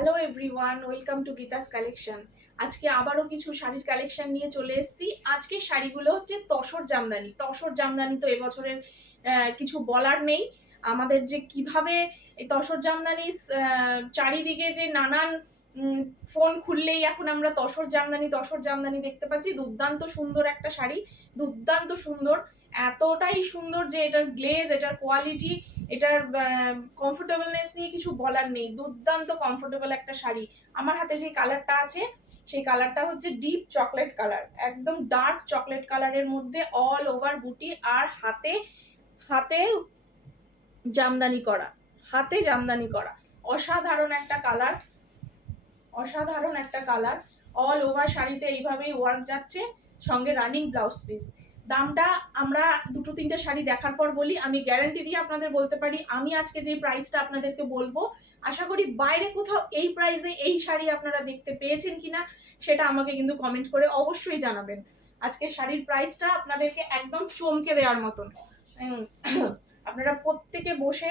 Hello everyone, welcome to Gita's collection. আজকে আবারও কিছু শাড়ির কালেকশন নিয়ে চলে এসেছি। আজকের শাড়িগুলো হচ্ছে তসর জামদানি। তসর জামদানি তো এবছরের কিছু বলার নেই। আমাদের যে কিভাবে এই তসর জামদানি চারিদিকে যে নানান ফোন খুললেই এখন আমরা তসর জামদানি দেখতে পাচ্ছি। দুর্দান্ত সুন্দর একটা শাড়ি, দুর্দান্ত সুন্দর, এতটাই সুন্দর যে এটার গ্লেজ, এটার কোয়ালিটি, এটার কমফোর্টেবলনেস নিয়ে কিছু বলার নেই। দুর্দান্ত কমফোর্টেবল একটা শাড়ি। আমার হাতে যে কালারটা আছে সেই কালারটা হচ্ছে ডিপ চকলেট কালার, একদম ডার্ক চকলেট কালারের মধ্যে অল ওভার বুটি, আর হাতে হাতে জামদানি করা, হাতে জামদানি করা। অসাধারণ একটা কালার, অসাধারণ একটা কালার। অল ওভার শাড়িতে এইভাবেই ওয়ার্ক যাচ্ছে, সঙ্গে রানিং ব্লাউজ পিস। দামটা আমরা দুটো তিনটে শাড়ি দেখার পর বলি। আমি গ্যারান্টি দিয়ে আপনাদের বলতে পারি, আমি আজকে যে প্রাইসটা আপনাদেরকে বলবো, আশা করি বাইরে কোথাও এই প্রাইসে এই শাড়ি আপনারা দেখতে পেয়েছেন কিনা সেটা আমাকে কিন্তু কমেন্ট করে অবশ্যই জানাবেন। আজকে শাড়ির প্রাইসটা আপনাদেরকে একদম চমকে দেওয়ার মতন। আপনারা প্রত্যেকে বসে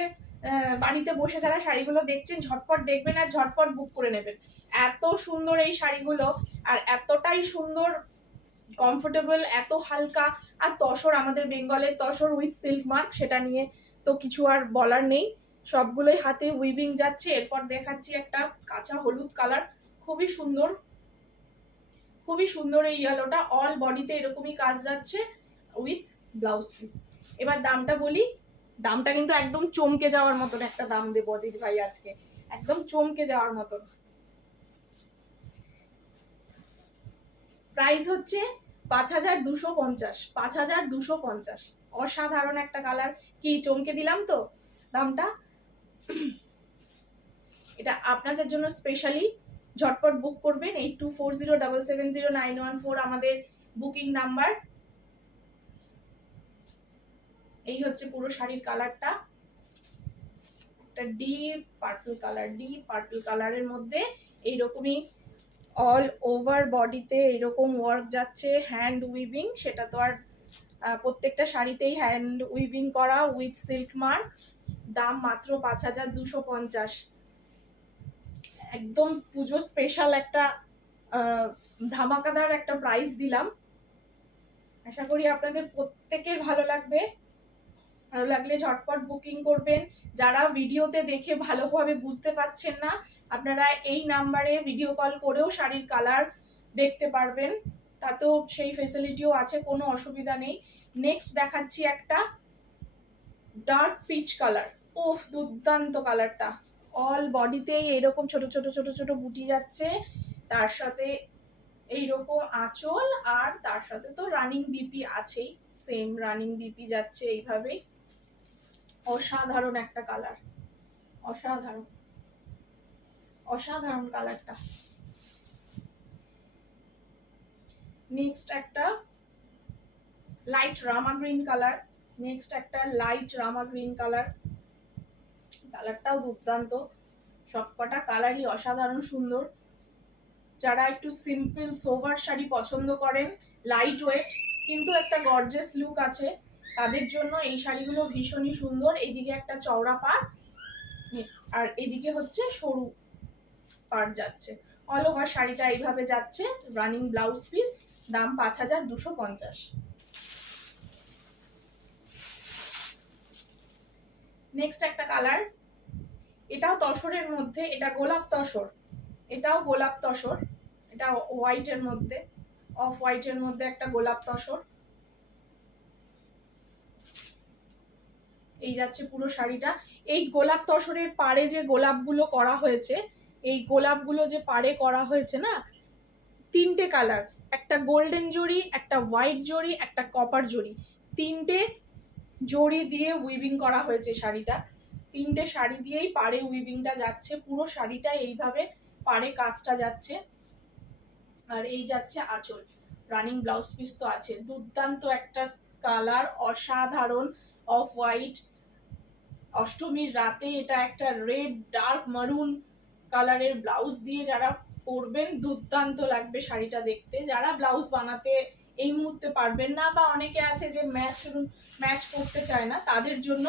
বাড়িতে বসে যারা শাড়িগুলো দেখছেন, ঝটপট দেখবেন আর ঝটপট বুক করে নেবেন। এত সুন্দর এই শাড়িগুলো, আর এতটাই সুন্দর, কমফোর্টেবল, এত হালকা। আর তসর, আমাদের বেঙ্গলের তসর উইথ সিল্ক মার্ক, সেটা নিয়ে তো কিছু আর বলার নেই। সবগুলোই হাতে উইভিং যাচ্ছে। এরপর দেখাচ্ছি একটা কাঁচা হলুদ কালার, খুবই সুন্দর, খুবই সুন্দর। এই ইয়েলোটা অল বডিতে এরকমই কাজ যাচ্ছে উইথ ব্লাউজ পিস। এবার দামটা বলি। দামটা কিন্তু একদম চমকে যাওয়ার মতন একটা দাম দেবো দিদি ভাই আজকে, একদম চমকে যাওয়ার মতন। প্রাইস হচ্ছে 5250, 5250। অসাধারণ একটা কালার। কি চমকে দিলাম তো দামটা। এটা আপনাদের জন্য স্পেশালি। ঝটপট বুক করবেন। 8240770914 আমাদের বুকিং নাম্বার। এই হচ্ছে পুরো শাড়ির কালারটা, একটা deep purple colour, deep purple কালারের মধ্যে এইরকমই অল ওভার বডিতে এরকম ওয়ার্ক যাচ্ছে, হ্যান্ড উইভিং। সেটা তো আর প্রত্যেকটা শাড়িতেই হ্যান্ড উইভিং করা উইথ সিল্ক মার্ক। দাম মাত্র 5250। একদম পুজো স্পেশাল একটা ধামাকাদার একটা প্রাইস দিলাম। আশা করি আপনাদের প্রত্যেকের ভালো লাগবে। ভালো লাগলে ঝটপট বুকিং করবেন। যারা ভিডিওতে দেখে ভালোভাবে বুঝতে পারছেন না, আপনারা এই নাম্বারে ভিডিও কল করেও শাড়ির কালার দেখতে পারবেন, তাতেও সেই ফেসিলিটিও আছে, কোনো অসুবিধা নেই। নেক্সট দেখাচ্ছি একটা ডার্ক পিচ কালার। ওফ, দুর্দান্ত কালারটা। অল বডিতেই এরকম ছোট ছোট ছোট ছোট বুটি যাচ্ছে, তার সাথে এইরকম আঁচল, আর তার সাথে তো রানিং বিপি আছেই, সেম রানিং বিপি যাচ্ছে এইভাবেই। অসাধারণ একটা কালার, অসাধারণ, অসাধারণ কালারটা। নেক্সট একটা লাইট রামা গ্রিন কালার, নেক্সট একটা লাইট রামা গ্রিন কালার। কালারটাও দুর্দান্ত, সবকটা কালারই অসাধারণ সুন্দর। যারা একটু সিম্পল সোভার শাড়ি পছন্দ করেন, লাইট ওয়েট কিন্তু একটা গর্জিয়াস লুক আছে, তাদের জন্য এই শাড়িগুলো ভীষণই সুন্দর। এইদিকে একটা চওড়া পাড়, আর এদিকে হচ্ছে সরু পাড় যাচ্ছে। অল ওভার শাড়িটা এইভাবে যাচ্ছে, রানিং ব্লাউজ পিস। দাম 5250। নেক্সট একটা কালার, এটাও তসরের মধ্যে, এটা গোলাপ তসর, এটাও গোলাপ তসর। এটা হোয়াইটের মধ্যে, অফ হোয়াইটের মধ্যে একটা গোলাপ তসর। এই যাচ্ছে পুরো শাড়িটা। এই গোলাপ তসরের পাড়ে যে গোলাপগুলো করা হয়েছে, এই গোলাপগুলো যে পাড়ে করা হয়েছে না, তিনটে কালার, একটা গোল্ডেন জরি, একটা হোয়াইট জরি, একটা কপার জরি, তিনটে জরি দিয়ে উইভিং করা হয়েছে শাড়িটা। তিনটে শাড়ি দিয়েই পাড়ে উইভিংটা যাচ্ছে, পুরো শাড়িটা এইভাবে পাড়ে কাজটা যাচ্ছে। আর এই যাচ্ছে আঁচল, রানিং ব্লাউজ পিস তো আছে। দুর্দান্ত একটা কালার, অসাধারণ অফ হোয়াইট। অষ্টমীর রাতে এটা একটা রেড ডার্ক মারুন কালারের ব্লাউজ দিয়ে যারা পরবেন, দুর্দান্ত লাগবে শাড়িটা দেখতে। যারা ব্লাউজ বানাতে এই মুহূর্তে পারবেন না, বা অনেকে আছে যে ম্যাচ করতে চায় না, তাদের জন্য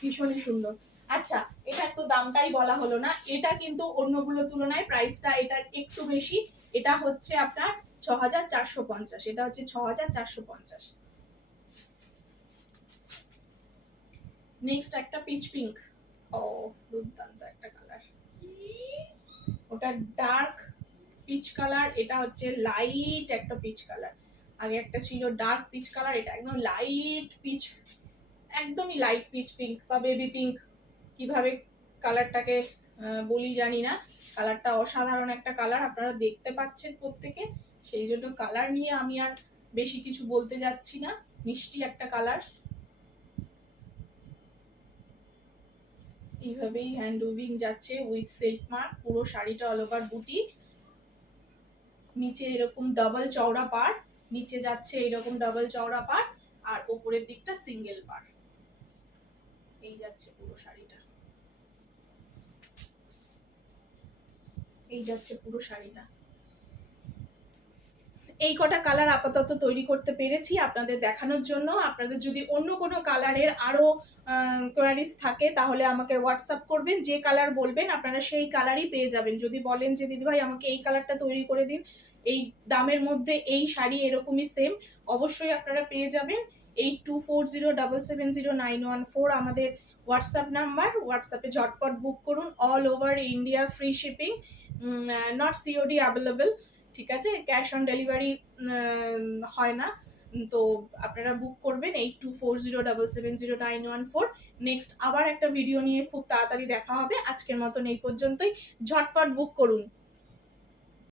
ভীষণই সুন্দর। আচ্ছা, এটার তো দামটাই বলা হলো না। এটা কিন্তু অন্যগুলোর তুলনায় প্রাইসটা এটার একটু বেশি। এটা হচ্ছে আপনার 6450, এটা হচ্ছে 6450। নেক্সট একটা পিচ পিঙ্ক। ও দুর্দান্ত একটা কালার। ওটা ডার্ক পিচ কালার, এটা হচ্ছে লাইট একটা পিচ কালার। আগে একটা ছিল ডার্ক পিচ কালার, এটা একদম লাইট পিচ, একদমই লাইট পিচ পিঙ্ক বা বেবি পিঙ্ক, কিভাবে কালারটাকে বলি জানি না। কালারটা অসাধারণ একটা কালার, আপনারা দেখতে পাচ্ছেন প্রত্যেকে, সেই জন্য কালার নিয়ে আমি আর বেশি কিছু বলতে যাচ্ছি না। মিষ্টি একটা কালার। এইভাবেই হ্যান্ড উইভিং যাচ্ছে উইথ সিল্ক মার্ক, পুরো শাড়িটা অল ওভার বুটি, নিচে এরকম ডাবল চওড়া পাড়, নিচে যাচ্ছে এরকম ডাবল চওড়া পাড়, আর উপরের দিকটা সিঙ্গেল পাড়। এই যাচ্ছে পুরো শাড়িটা, এই যাচ্ছে পুরো শাড়িটা। এই কটা কালার আপাতত তৈরি করতে পেরেছি আপনাদের দেখানোর জন্য। আপনাদের যদি অন্য কোনো কালারের আরো কোয়ারিজ থাকে তাহলে আমাকে হোয়াটসঅ্যাপ করবেন, যে কালার বলবেন আপনারা সেই কালারই পেয়ে যাবেন। যদি বলেন যে দিদিভাই আমাকে এই কালারটা তৈরি করে দিন, এই দামের মধ্যে এই শাড়ি এরকমই সেম, অবশ্যই আপনারা পেয়ে যাবেন। 8240770914 আমাদের হোয়াটসঅ্যাপ নাম্বার। হোয়াটসঅ্যাপে ঝটপট বুক করুন, all over India free shipping, not COD available, ঠিক আছে? ক্যাশ অন ডেলিভারি হয় না। তো আপনারা বুক করবেন 8240770914। নেক্সট আবার একটা ভিডিও নিয়ে খুব তাড়াতাড়ি দেখা হবে। আজকের মতন এই পর্যন্তই, ঝটপট বুক করুন।